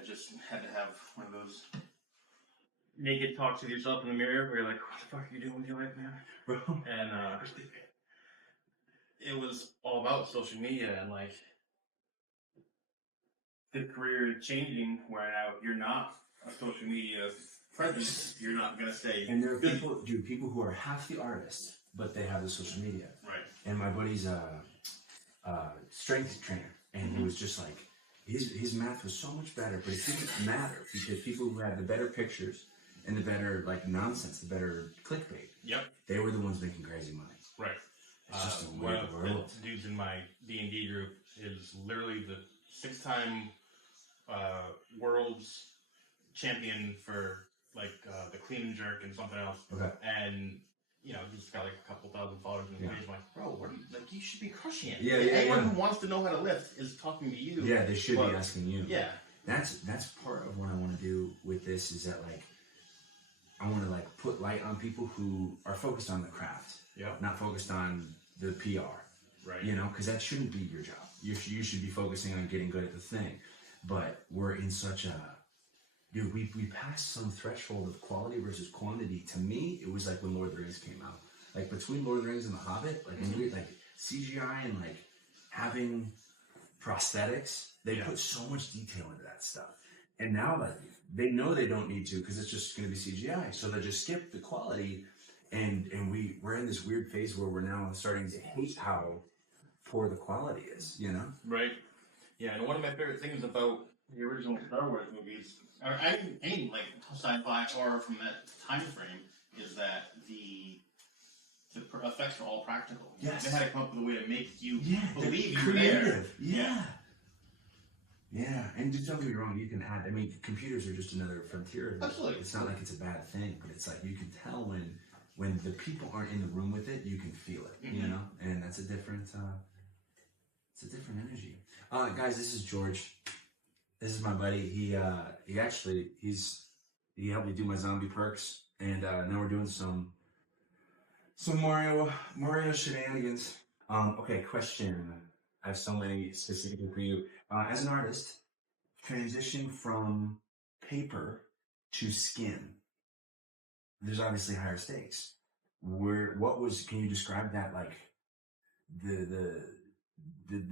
I just had to have one of those naked talks with yourself in the mirror where you're like, what the fuck are you doing with your life, man? Bro. And it was all about social media and like the career changing where now you're not a social media presence. You're not gonna say. And there are people who are half the artist, but they have the social media. Right. And my buddy's a strength trainer, and he was just like, his math was so much better, but it didn't matter because people who had the better pictures and the better like nonsense, the better clickbait. Yep. They were the ones making crazy money. Right. It's just a one weird of world. the dudes in my D&D group is literally the 6-time world's champion for like the clean and jerk and something else. Okay. And you know, he's got like a couple thousand followers in his page. I'm like, bro, what are you, like, you should be crushing it. Yeah, Anyone who wants to know how to lift is talking to you. Yeah, they should be asking you. Yeah. That's part of what I want to do with this is that like I want to like put light on people who are focused on the craft, not focused on the PR, right? You know, because that shouldn't be your job. You should be focusing on getting good at the thing. But we're in such a dude. We passed some threshold of quality versus quantity. To me, it was like when Lord of the Rings came out. Like between Lord of the Rings and The Hobbit, like like CGI and like having prosthetics, they put so much detail into that stuff. And now like they know they don't need to because it's just going to be CGI, so they just skip the quality. And we're in this weird phase where we're now starting to hate how poor the quality is. You know? Right. Yeah. And one of my favorite things about the original Star Wars movies, or any like sci-fi horror from that time frame, is that the effects are all practical. Yes. They had to come up with a way to make you believe you were creative. there. Yeah. Yeah, and just don't get me wrong, you can add, I mean, computers are just another frontier. Absolutely. It's not like it's a bad thing, but it's like you can tell when the people aren't in the room with it, you can feel it, you know? And that's a different, it's a different energy. Guys, this is George. This is my buddy. He helped me do my zombie perks, and now we're doing some Mario shenanigans. Okay, question. I have so many specifically for you. As an artist, transition from paper to skin. There's obviously higher stakes. Can you describe that, like the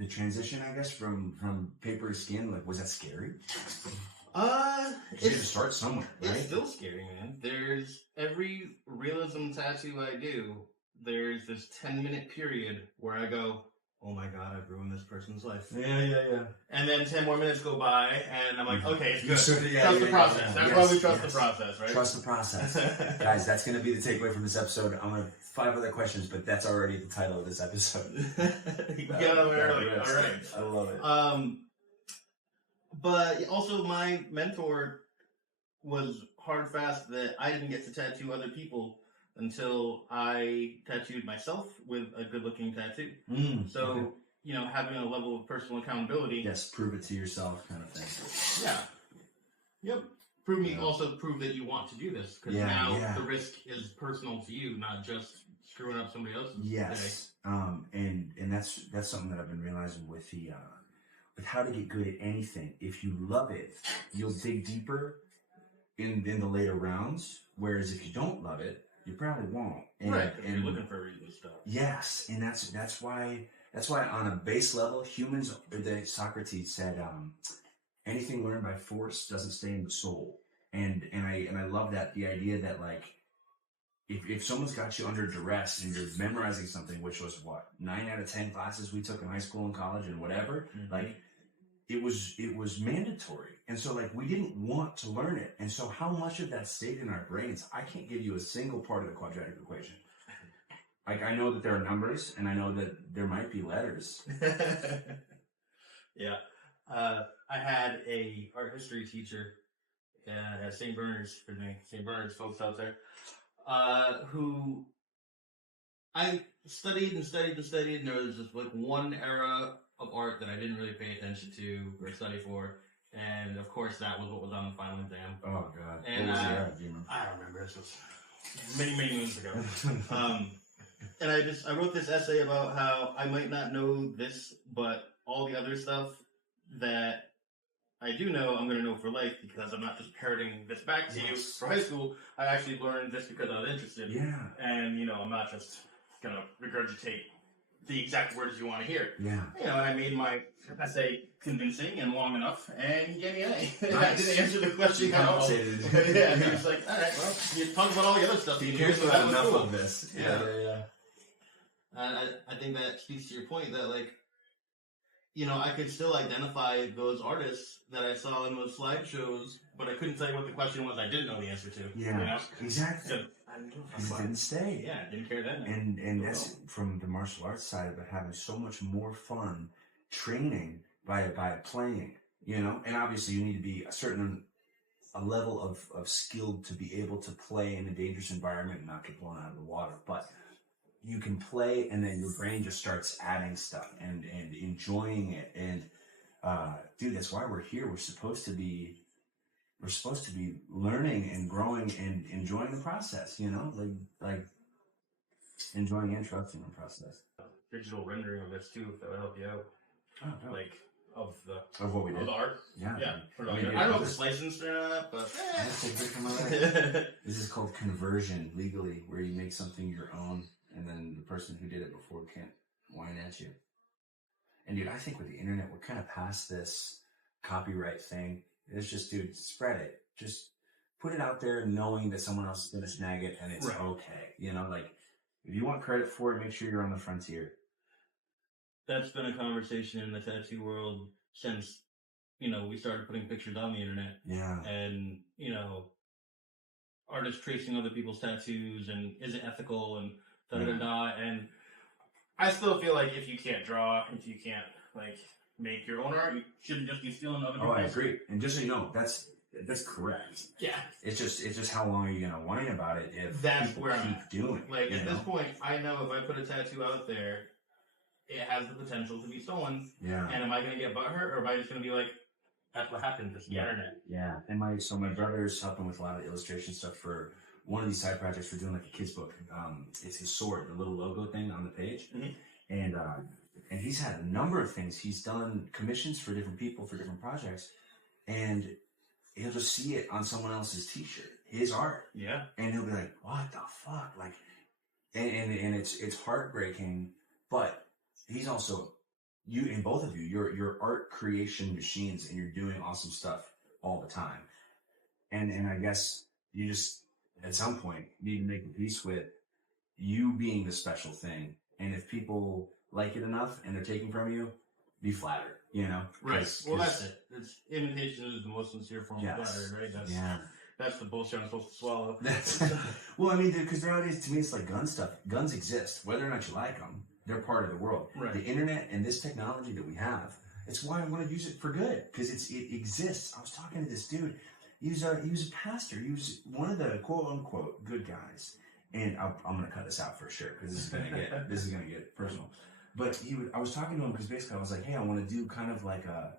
transition, I guess, from paper to skin? Like, was that scary? You had to start somewhere, right? It's still scary, man. There's every realism tattoo I do, there's this 10-minute period where I go, oh my god, I've ruined this person's life. Yeah. And then 10 more minutes go by, and I'm like, okay, it's good. Trust the process. That's why we trust the process, right? Trust the process. Guys, that's going to be the takeaway from this episode. I'm going to 5 other questions, but that's already the title of this episode. You got on early. All right. I love it. But also my mentor was hard fast that I didn't get to tattoo other people until I tattooed myself with a good-looking tattoo. So, you know, having a level of personal accountability. Yes, prove it to yourself kind of thing. Yeah. Yep. Prove that you want to do this, because now the risk is personal to you, not just screwing up somebody else's day. And that's something that I've been realizing with with how to get good at anything. If you love it, you'll dig deeper in the later rounds. Whereas if you don't love it, you probably won't. And you're looking for really good stuff. Yes, and that's why on a base level, Socrates said, anything learned by force doesn't stay in the soul. And I love that, the idea that like if someone's got you under duress and you're memorizing something, which was what 9 out of 10 classes we took in high school and college and whatever, like it was mandatory. And so like we didn't want to learn it. And so how much of that stayed in our brains? I can't give you a single part of the quadratic equation. Like I know that there are numbers and I know that there might be letters. Yeah. I had a art history teacher at St. Bernard's, St. Bernard's folks out there, who I studied, and there was just like one era of art that I didn't really pay attention to or study for, and of course that was what was on the final exam. Oh god. And I don't remember, this was many moons ago. And I wrote this essay about how I might not know this, but all the other stuff that I do know I'm going to know for life because I'm not just parroting this back to you Yes. for high school. I actually learned just because I was interested. Yeah. And, you know, I'm not just going to regurgitate the exact words you want to hear. Yeah. You know, and I made my essay convincing and long enough, and he gave me an A. Nice. I didn't answer the question at all. Yeah, he was like, all right, well, you talked about all the other stuff. He You cares so about that was enough cool. of this. Yeah. Yeah. I think that speaks to your point that, like, you know, I could still identify those artists that I saw in those slideshows, but I couldn't tell you what the question was I didn't know the answer to. Yeah, You know? exactly. So, I didn't give a Because fuck. it didn't stay. Yeah, I didn't care then. And that's from the martial arts side of it, having so much more fun training by playing, you know? And obviously you need to be a level of skilled to be able to play in a dangerous environment and not get blown out of the water. But you can play and then your brain just starts adding stuff and enjoying it. And dude, that's why we're here. We're supposed to be learning and growing and enjoying the process, you know, like enjoying and trusting the process. Digital rendering of this too, if that would help you out. Oh, no. Like, of what we the did. art. Yeah. Yeah. Put it I on mean, there. I don't know if it's licensed or not, but. That's a big one of that. This is called conversion legally, where you make something your own, and then the person who did it before can't whine at you. And dude, I think with the internet, we're kind of past this copyright thing. It's just, dude, spread it. Just put it out there knowing that someone else is going to snag it, and it's Right. okay. You know, like, if you want credit for it, make sure you're on the frontier. That's been a conversation in the tattoo world since, you know, we started putting pictures on the internet. Yeah. And, you know, artists tracing other people's tattoos and is it ethical and da-da-da-da. And I still feel like if you can't draw, if you can't, like, make your own art, you shouldn't just be stealing other people's. Oh, I agree. And just so you know, that's correct. Yeah. It's just how long are you gonna whine about it if That's people where I'm keep at. doing it? Like, you at know? this point, I know if I put a tattoo out there, it has the potential to be stolen. Yeah. And am I going to get butthurt, or am I just going to be like, that's what happened, this is the internet? Yeah. And my brother's helping with a lot of the illustration stuff for one of these side projects. We're doing like a kid's book. It's his sword, the little logo thing on the page. Mm-hmm. And he's had a number of things. He's done commissions for different people for different projects, and he'll just see it on someone else's t-shirt, his art. Yeah. And he'll be like, what the fuck? Like, and it's heartbreaking, but he's also, you and both of you, you're art creation machines, and you're doing awesome stuff all the time. And I guess you just, at some point, need to make a peace with you being the special thing. And if people like it enough and they're taking from you, be flattered, you know? Right. Well, that's it. It's, imitation is the most sincere form of flattery, right? That's the bullshit I'm supposed to swallow. Well, I mean, because nowadays, to me, it's like gun stuff. Guns exist. Whether or not you like them, they're part of the world. Right. The internet and this technology that we have, it's why I want to use it for good, because it exists. I was talking to this dude. He was a pastor. He was one of the quote unquote good guys. And I'm going to cut this out for sure, because this is going to get personal. But I was talking to him because basically I was like, hey, I want to do kind of like a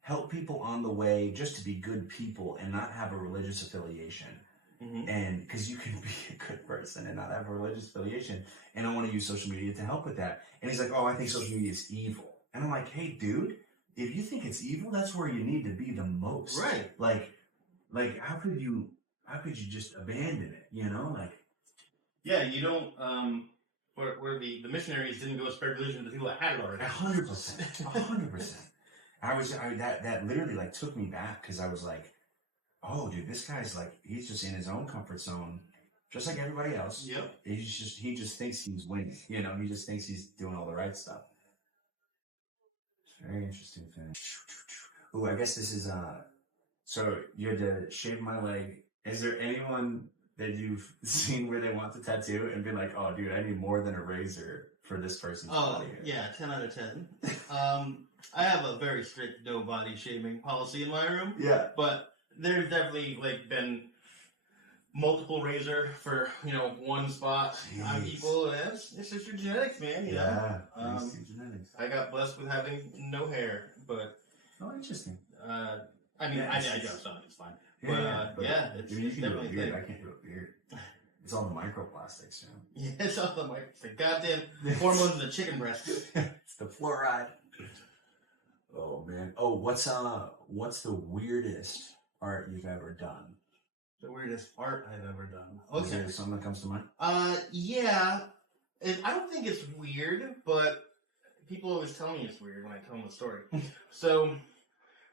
help people on the way just to be good people and not have a religious affiliation. Mm-hmm. And because you can be a good person and not have a religious affiliation. And I want to use social media to help with that. And he's like, oh, I think social media is evil. And I'm like, hey, dude, if you think it's evil, that's where you need to be the most. Right. Like how could you just abandon it, you know? Like, yeah, you don't, where the missionaries didn't go spread religion to the people that had it already. 100%. That literally like took me back, because I was like, oh, dude, this guy's like, he's just in his own comfort zone, just like everybody else. Yep. He just thinks he's winning, you know? He just thinks he's doing all the right stuff. It's very interesting thing. Ooh, I guess this is, so you had to shave my leg. Is there anyone that you've seen where they want the tattoo and be like, oh, dude, I need more than a razor for this person's body? Yeah, 10 out of 10. I have a very strict no body shaming policy in my room. Yeah. But there's definitely, like, been multiple razor for, you know, one spot on people. It's just your genetics, man, you know? Genetics. I got blessed with having no hair, but... Oh, interesting. I mean, I do have some, it's fine. But it's you can definitely do a beard. thing. I can't do a beard. It's all the microplastics, you know? Yeah, it's all the goddamn hormones in the chicken breast. It's the fluoride. Oh man. Oh, what's the weirdest art you've ever done? The weirdest art I've ever done. Is Okay. there something that comes to mind? Yeah. I don't think it's weird, but people always tell me it's weird when I tell them the story. So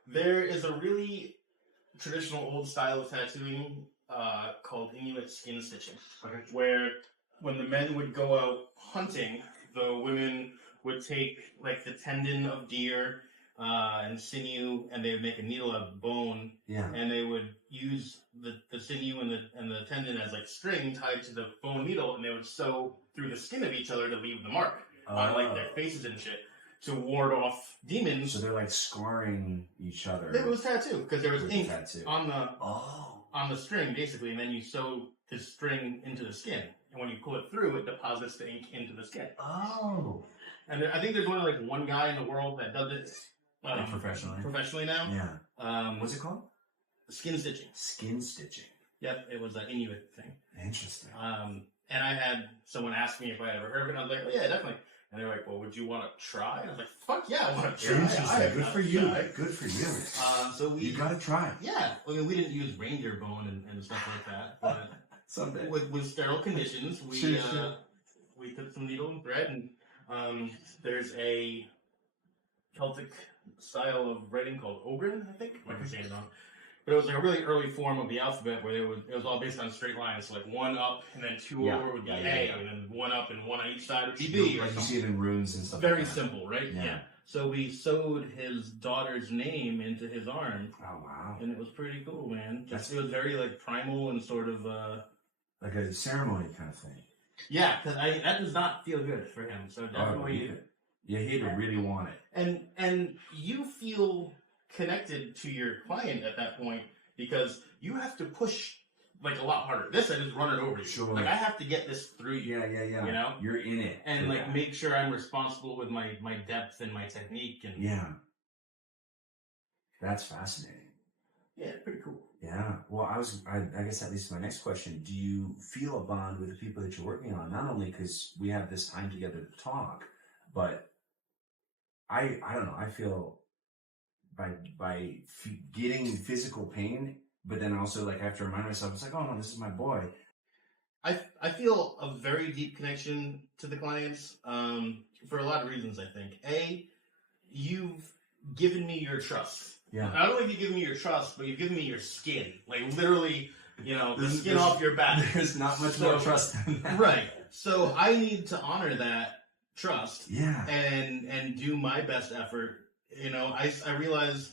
there is a really traditional old style of tattooing called Inuit skin stitching, Okay. where when the men would go out hunting, the women would take like the tendon of deer and sinew, and they would make a needle out of bone, Yeah. and they would use the sinew and the tendon as like string tied to the bone needle, and they would sew through the skin of each other to leave the mark on like their faces and shit to ward off demons. So they're like scarring each other. It was tattoo because there was with ink tattoo. on the string basically, and then you sew the string into the skin, and when you pull it through, it deposits the ink into the skin. Oh. And I think there's only like one guy in the world that does it Professionally now. Yeah. What's it called? Skin stitching. Skin stitching. Yep, it was an Inuit thing. Interesting. And I had someone ask me if I ever heard of it, and I was like, oh yeah, definitely. And they're like, well, would you want to try? And I was like, fuck yeah, I want to try. Interesting. Good for you. Good for you. So you gotta try. Yeah. I mean, we didn't use reindeer bone and stuff like that, but someday with sterile conditions, we took some needle and thread, and there's a Celtic style of writing called Ogren, I think. I might be saying it wrong. But it was like a really early form of the alphabet where it was all based on straight lines. So like one up and then two over would be A, and then one up and one on each side would be B. Like you see it in runes and stuff. Very like that. simple, right? Yeah. So we sewed his daughter's name into his arm. Oh wow. And it was pretty cool, man. It was very like primal and sort of like a ceremony kind of thing. Yeah, because that does not feel good for him. So definitely. Yeah, he'd really want it. And you feel connected to your client at that point because you have to push like a lot harder. This I just run it over you. Sure. Like I have to get this through you. Yeah. You know? You're in it. And like make sure I'm responsible with my depth and my technique and yeah. That's fascinating. Yeah, pretty cool. Yeah. Well, I guess that leads to my next question. Do you feel a bond with the people that you're working on? Not only because we have this time together to talk, but I don't know. I feel by getting physical pain, but then also like I have to remind myself, it's like, oh no, this is my boy. I feel a very deep connection to the clients for a lot of reasons. I think you've given me your trust. Yeah. Not only have you given me your trust, but you've given me your skin. Like literally, the skin off your back. There's not much more trust than that. Right. So I need to honor that trust. Yeah. And do my best effort. I realize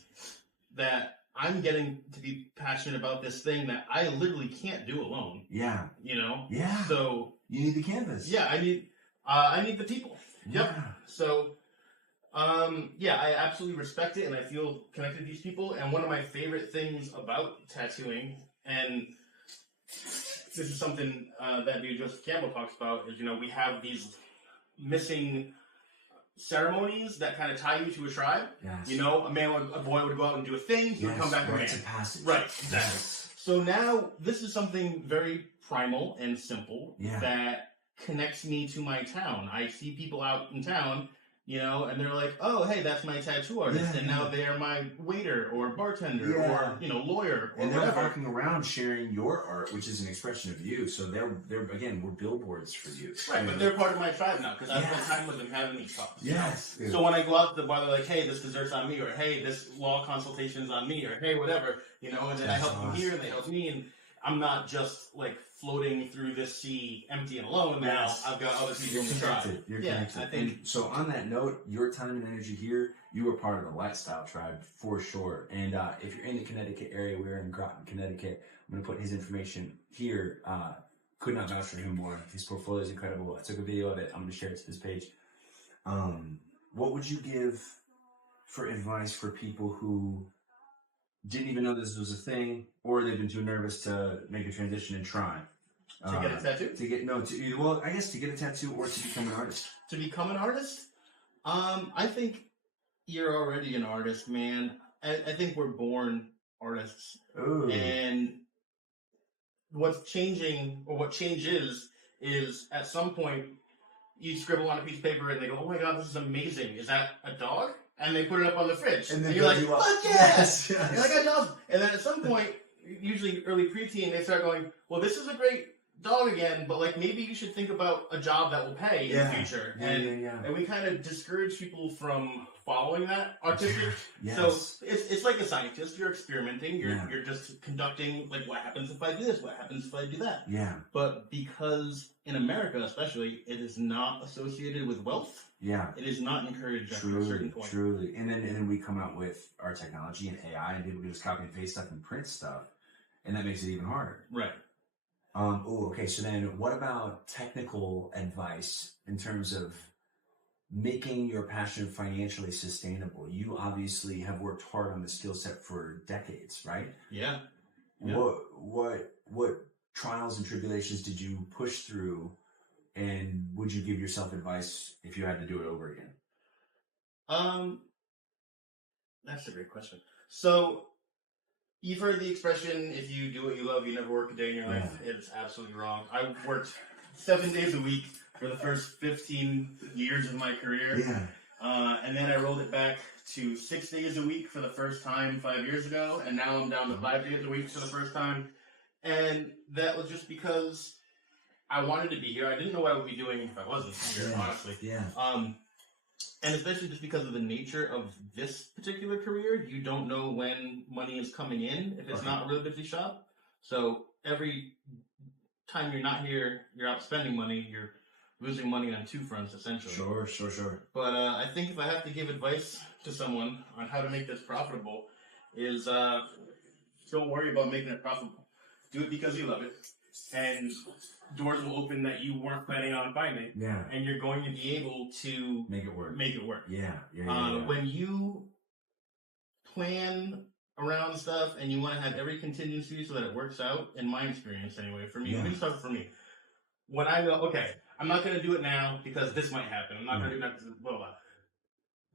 that I'm getting to be passionate about this thing that I literally can't do alone. Yeah. Yeah. So you need the canvas. Yeah, I need the people. Yep. Yeah. So I absolutely respect it and I feel connected to these people. And one of my favorite things about tattooing, and this is something that dude Joseph Campbell talks about, is we have these missing ceremonies that kind of tie you to a tribe. Yes. A boy would go out and do a thing, he would come back a man. Rites of passage. Right, exactly. Yes. So now this is something very primal and simple that connects me to my town. I see people out in town, and they're like, oh, hey, that's my tattoo artist, and now they're my waiter or bartender or, lawyer or and they're whatever. walking around sharing your art, which is an expression of you. So they're again, we're billboards for you. Right, but they're part of my tribe now because I spent time with them having these talks. Yes. So when I go out to the bar, they're like, hey, this dessert's on me, or hey, this law consultation's on me, or hey, whatever, and then I help them here and they help me, and I'm not just like floating through this sea empty and alone. Now I've got other people in the tribe. You're connected. I think. And so on that note, your time and energy here, you are part of the Lifestyle Tribe for sure. And if you're in the Connecticut area, we're in Groton, Connecticut. I'm going to put his information here. Could not vouch for him more. His portfolio is incredible. I took a video of it. I'm going to share it to this page. What would you give for advice for people who didn't even know this was a thing, or they've been too nervous to make a transition and try? To get a tattoo? To get a tattoo or to become an artist. To become an artist? I think you're already an artist, man. I think we're born artists. Ooh. And what change is at some point you scribble on a piece of paper and they go, oh my god, this is amazing. Is that a dog? and they put it up on the fridge. And then you're like, build you up. fuck Yes, yes! yes. You're like, I know. And then at some point, usually early preteen, they start going, well, this is a great dog again, but like maybe you should think about a job that will pay in the future. And we kind of discourage people from following that artistic. Yes. So it's like a scientist. You're experimenting. You're just conducting, like, what happens if I do this? What happens if I do that? Yeah. But because in America, especially, it is not associated with wealth. Yeah. It is not encouraged after a certain point. Truly. And then we come out with our technology and AI, and people can just copy and paste stuff and print stuff, and that makes it even harder. Right. Okay. So then, what about technical advice in terms of making your passion financially sustainable? You obviously have worked hard on the skill set for decades, right? Yeah. What trials and tribulations did you push through, and would you give yourself advice if you had to do it over again? That's a great question. So, you've heard the expression, if you do what you love, you never work a day in your life. It's absolutely wrong. I worked 7 days a week for the first 15 years of my career. Yeah. And then I rolled it back to 6 days a week for the first time 5 years ago. And now I'm down to 5 days a week for the first time. And that was just because I wanted to be here. I didn't know what I would be doing if I wasn't here, honestly. Yeah. And especially just because of the nature of this particular career, you don't know when money is coming in if it's not a really busy shop. So every time you're not here, you're out spending money, you're losing money on two fronts, essentially. Sure. But I think if I have to give advice to someone on how to make this profitable, is don't worry about making it profitable. Do it because you love it. And doors will open that you weren't planning on finding. Yeah. And you're going to be able to make it work. Yeah. When you plan around stuff and you want to have every contingency so that it works out, in my experience anyway, for me, let me just talk for me. When I go, okay, I'm not going to do it now because this might happen. I'm not going to do it now because blah, blah.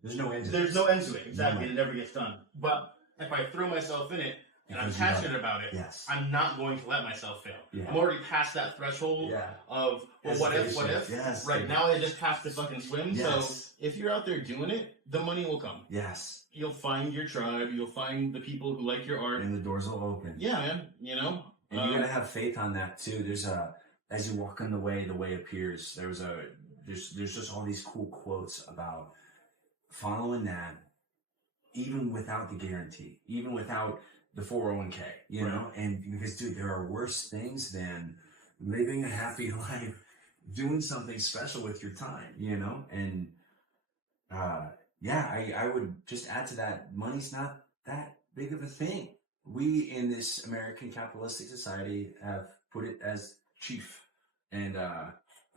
There's no end to it. There's no end to it. Exactly. It never gets done. But if I throw myself in it, and I'm passionate about it, I'm not going to let myself fail. Yeah. I'm already past that threshold of, well, what if? Yes. Right now I just have to fucking swim. Yes. So if you're out there doing it, the money will come. Yes. You'll find your tribe. You'll find the people who like your art. And the doors will open. Yeah, man. You know? And you gotta have faith on that, too. There's as you walk on the way appears. There's just all these cool quotes about following that, even without the guarantee, even without the 401k, you know? And because, dude, there are worse things than living a happy life, doing something special with your time, you know? And, I would just add to that, money's not that big of a thing. We, in this American capitalistic society, have put it as chief. And, I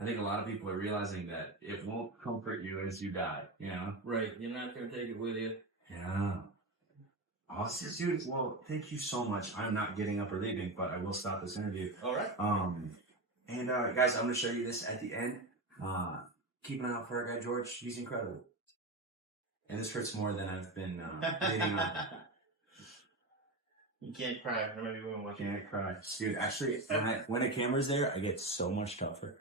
think a lot of people are realizing that it won't comfort you as you die, you know? Right. You're not going to take it with you. Yeah. Awesome, dude. Well, thank you so much. I'm not getting up or leaving, but I will stop this interview. All right. And guys, I'm going to show you this at the end. Keep an eye out for our guy George. He's incredible. And this hurts more than I've been bleeding on. You can't cry. Maybe we won't watch it. Can't cry, dude. Actually, when a camera's there, I get so much tougher.